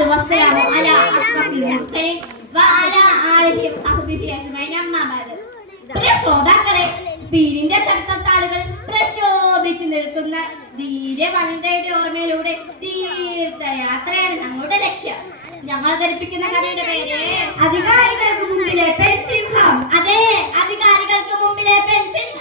والصلاة والسلام على أشرف المرسلين وعلى آله وصحبه أجمعين أما بعد പ്രിയ ശ്രോതാക്കളെ സ്പീഡിന്റെ ചരിത്രത്താളുകൾ പ്രക്ഷോഭിച്ചു നിൽക്കുന്ന ധീര വനിതയുടെ ഓർമ്മയിലൂടെ തീർത്ഥയാത്രയാണ് ഞങ്ങളുടെ ലക്ഷ്യം ഞങ്ങൾ ധരിപ്പിക്കുന്ന കഥയുടെ പേര് അധികാരികൾക്ക് മുമ്പിലെ പെൺസിംഹം അതെ അധികാരികൾക്ക് മുമ്പിലെ പെൺസിംഹം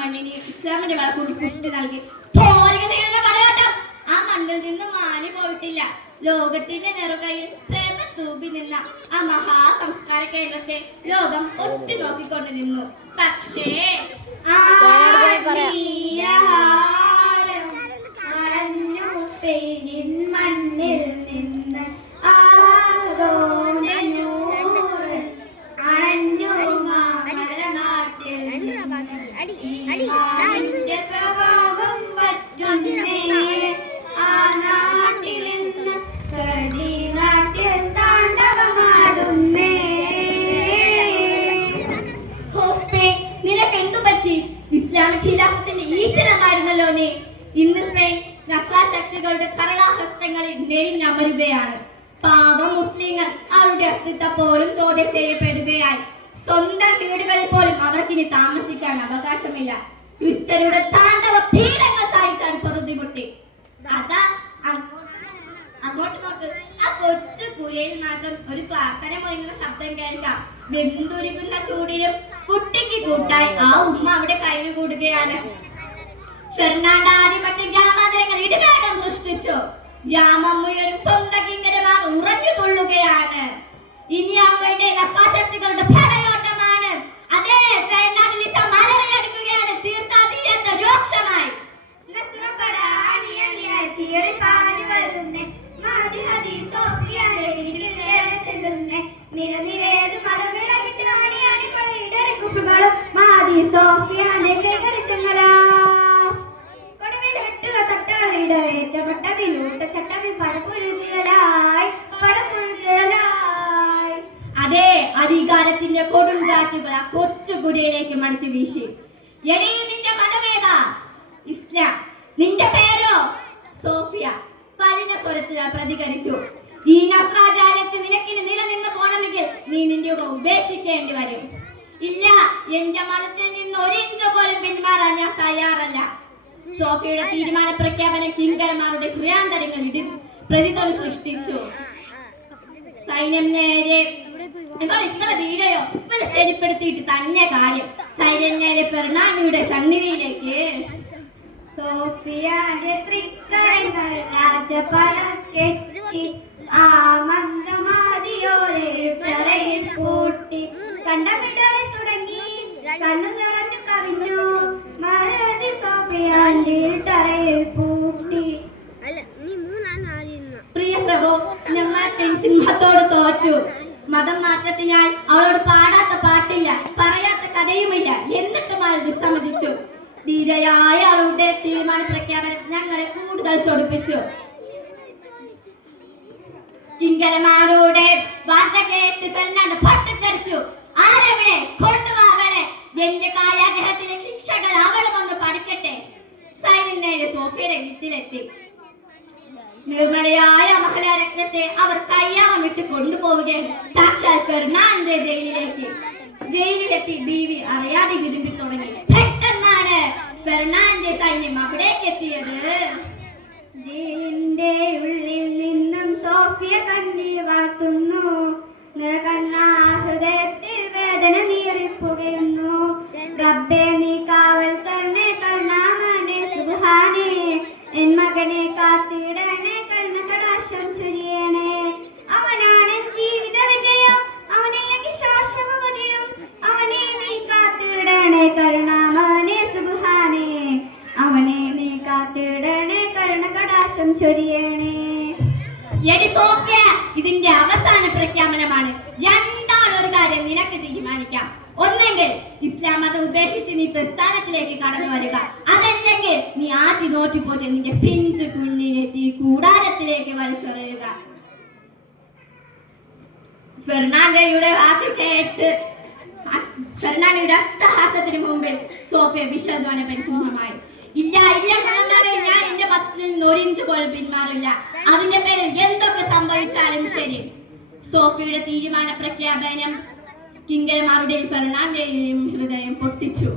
മണ്ണിന് ഇസ്ലാമിന്റെ വളക്കുറി പുഷ്ടി നൽകി. ആ മണ്ണിൽ നിന്ന് മാനി പോയിട്ടില്ല. ലോകത്തിന്റെ നെറുകയിൽ പ്രേമ തൂപി നിന്ന ആ മഹാസംസ്കാര കേന്ദ്രത്തെ ലോകം ഒറ്റ നോക്കിക്കൊണ്ട് നിന്നു. പക്ഷേ മണ്ണിൽ കരളാഹസ്തങ്ങളിൽ നെരിഞ്ഞമരുകയാണ്. പാവം മുസ്ലിങ്ങൾ അവരുടെ അസ്തിത്വം പോലും ചോദ്യം ചെയ്യപ്പെടുകയായി സ്വന്തം വീടുകളിൽ പോലും അവർക്കിനി താമസിക്കാൻ അവകാശമില്ല. ക്രിസ്ത്യരുടെ താണ്ഡവ പീഡങ്ങൾ സഹിച്ചാണ് പൊറുതിമുട്ടി അതാ അങ്ങോട്ട് നോക്ക്. ആ കൊച്ചു പുഴയിൽ മാത്രം ഒരു പ്രാർത്ഥന മുഴങ്ങുന്ന ശബ്ദം കേൾക്കാം. വെന്തുരുകുന്ന ചൂടിലും കുട്ടിക്ക് കൂട്ടായി ആ ഉമ്മ അവിടെ കഴിഞ്ഞുകൂടുകയാണ് ഫെർണാണ്ടാധിപത്യ ഗ്രാമാന്തരങ്ങൾ ഇടിവേഗം ഗ്രാമാന്തരങ്ങൾ ഗ്രാമം മുഴുവൻ സ്വന്തം കിങ്കരമാർ ഉറഞ്ഞു കൊള്ളുകയാണ്. ഇനി അവരുടെ നസ്രാശക്തികളുടെ പടയോട്ടമാണ് അതേ ഫെർണാണ്ടിലിസം മലറിയടിക്കുകയാണ് തീർത്താ തീരാത്ത രൂക്ഷമായി. അതെ കൊടുങ്കാറ്റുകൾ ആ കൊച്ചു കുടിയിലേക്ക് മടിച്ചു വീശി. എടീ നിന്റെ മതമേത ഇസ്ലാം നിന്റെ പേരോ? സോഫിയ പലിന സ്വരത്തിൽ പ്രതികരിച്ചു. ഈ നസ്രാചാരത്തെ നിനക്കിന് നിലനിന്ന് പോണമെങ്കിൽ നീ നിന്റെ ഉപ ഉപേക്ഷിക്കേണ്ടി വരും. ഇല്ല എന്റെ മതത്തിൽ നിന്ന് ഒരിഞ്ച് പോലും പിന്മാറാൻ ഞാൻ തയ്യാറല്ല. സോഫിയുടെ തീരുമാന പ്രഖ്യാപനം കിങ്കരന്മാരുടെ ഹൃദയാന്തരങ്ങൾ ഇടി. പ്രതിധ്വനി സൃഷ്ടിച്ചു. സൈന്യം നേരെ നിങ്ങൾ ഇത്ര ധീരയോ ഇവരെ ശരിപ്പെടുത്തിയിട്ട് തന്നെ കാര്യം. സൈലന്യയിലെ നേരെ ഫെർണാണ്ടോയുടെ സന്നിധിയിലേക്ക്. സോഫിയാന്റെ തൃക്കൈകൾ രാജപരം കെട്ടി ആ മന്ദമാതിയോരെ തറയിൽ കൂട്ടി കണ്ടമിടറി തുടങ്ങി. കണ്ണു നിറഞ്ഞു കവിഞ്ഞു. മഹതി സോഫിയാന്റെ തറയിൽ പൂട്ടി. പ്രിയ പ്രഭു ഞങ്ങൾ പെൺസിംഹത്തോട് തോറ്റു. മതം മാറ്റത്തിനായി അവളോട് പാടാത്ത പാട്ടില്ല പറയാത്ത കഥയുമില്ല. എന്നിട്ടും അവൾ വിസമ്മതിച്ചു. ധീരയായ അവളുടെ തീരുമാന പ്രഖ്യാപനം ഞങ്ങളെ കൂടുതൽ ചൊടിപ്പിച്ചു. കിങ്കലമാരുടെ വാർത്ത കേട്ട് ഫെർണാണ്ട് പൊട്ടിത്തെറിച്ചു. ആരെവിടെ? കൊണ്ടുവാ എന്റെ കാലാഗ്രഹത്തിലെ ശിക്ഷകൾ അവൾ വന്ന് പഠിക്കട്ടെ. സൈനിന്റെ സോഫിയുടെ വീട്ടിലെത്തി. നിർമ്മലയായ മഹളരത്നത്തെ അവർ കൊണ്ടുപോവുകയാണ് സാക്ഷാൽ ഫെർണാന്റെ ജയിലിലേക്ക് ജയിലിലെത്തി ബീവി അറിയാതെ വിരുമ്പി തുടങ്ങി. പെട്ടെന്നാണ് ഫെർണാന്റെ സൈന്യം അവിടേക്ക് എത്തിയത്? ജയിലിന്റെ ഉള്ളിൽ നിന്നും സോഫിയ കണ്ണീർ വാർത്തുന്നു. നിറകണ്ണ ഹൃദയത്തിൽ വേദന നീറിപ്പുകയുന്നു. റബ്ബേ ചൊരിയണേ. ഇതിന്റെ അവസാന പ്രഖ്യാപനമാണ്. രണ്ടാളൊരു കാര്യം നിനക്ക് തീരുമാനിക്കാം. ഒന്നെങ്കിൽ ഇസ്ലാം മതം ഉപേക്ഷിച്ച് നീ പ്രസ്ഥാനത്തിലേക്ക് കടന്നു വരിക. അതല്ലെങ്കിൽ നീ ആദ്യം നോട്ടിപ്പോറ്റ് നിന്റെ പിഞ്ചു കുഞ്ഞിനെ തീ കൂടാരത്തിലേക്ക് വലിച്ചെറിയുക. ഫെർണാണ്ടയുടെ വാക്ക് കേട്ട് ഫെർണാണ്ടയുടെ അട്ടഹാസത്തിന് മുമ്പിൽ സോഫിയ വിശ്വദ്വാന പരിസമമായി ഇല്ല ഇല്ല ഞാൻ പത്തിൽ നിന്ന് ഒരു ഇഞ്ച് പോലും പിന്മാറില്ല. അതിന്റെ പേരിൽ എന്തൊക്കെ സംഭവിച്ചാലും ശരി. സോഫിയുടെ തീരുമാന പ്രഖ്യാപനം കിങ്കരമാരുടെയും ഫെർണാണ്ടയുടെയും ഹൃദയം പൊട്ടിച്ചു.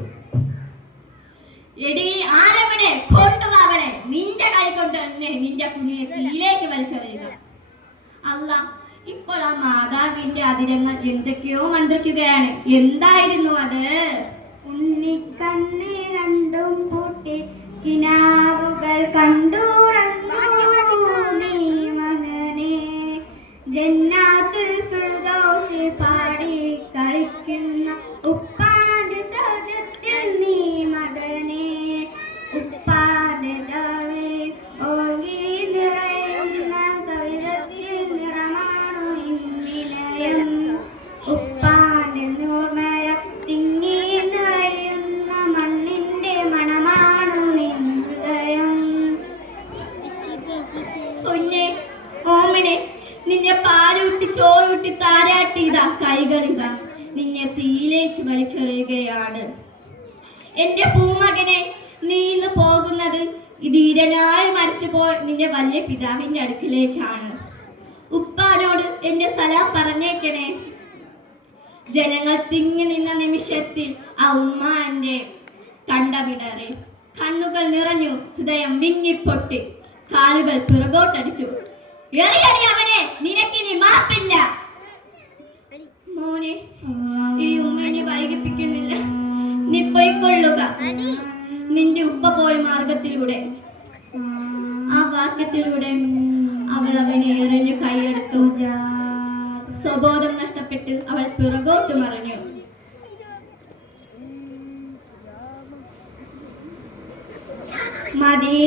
എടി ആരവിടെ കൊണ്ടുവാവളെ നിന്റെ കൈ കൊണ്ട് തന്നെ നിന്റെ കുഞ്ഞിനെ തീയിലേക്ക് വലിച്ചെറിയുക. അല്ല ഇപ്പോൾ ആ മാതാവിന്റെ അതിരങ്ങൾ എന്തൊക്കെയോ മന്ത്രിക്കുകയാണ്. എന്തായിരുന്നു അത്? ഉണ്ണിക്കണ്ണി രണ്ടും പൂട്ടി കിനാവുകൾ കണ്ടുറങ്ങൂ മകനെ. ജന്നാത്തുൽ കൈകളിതാ നിന്നെ തീയിലേക്ക് വലിച്ചെറിയുകയാണ്. എന്റെ പൂമകനെ നീ ഇന്ന് പോകുന്നത് ധീരനായി മരിച്ചപ്പോൾ നിന്റെ വലിയ പിതാവിന്റെ അടുക്കിലേക്കാണ്. ഉപ്പാനോട് എന്റെ സലാം പറഞ്ഞേക്കണേ. ജനങ്ങൾ തിങ്ങി നിന്ന നിമിഷത്തിൽ ആ ഉമ്മാന്റെ കണ്ടവിടറി. കണ്ണുകൾ നിറഞ്ഞു ഹൃദയം വിങ്ങിപ്പൊട്ടി കാലുകൾ പിറകോട്ടടിച്ചു. എറിയടി അവനെ നിനക്കിനി മാപ്പില്ല. സ്വബോധം നഷ്ടപ്പെട്ട് അവൾ പിറകോട്ട് മറിഞ്ഞു.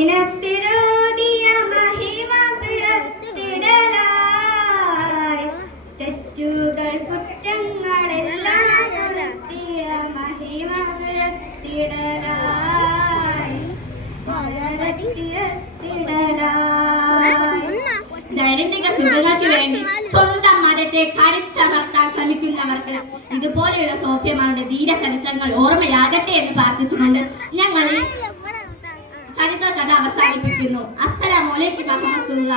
മദീനത്തിരോദിയ മഹിമ പിഴത്തിടലായി. തെറ്റുകൾ കുറ്റങ്ങളെല്ലാം മഹിമ വളരത്തിടലായി ദൈനംദിന സുഖങ്ങൾക്ക് വേണ്ടി സ്വന്തം മതത്തെ കടിച്ചമർത്താൻ ശ്രമിക്കുന്നവർക്ക് ഇതുപോലെയുള്ള സോഫ്യമാരുടെ ധീര ചരിത്രങ്ങൾ ഓർമ്മയാകട്ടെ എന്ന് പ്രാർത്ഥിച്ചുകൊണ്ട് ഞങ്ങൾ ചരിത്ര കഥ അവസാനിപ്പിക്കുന്നു. അസ്സലാമലൈക്കും വറഹമത്തുള്ള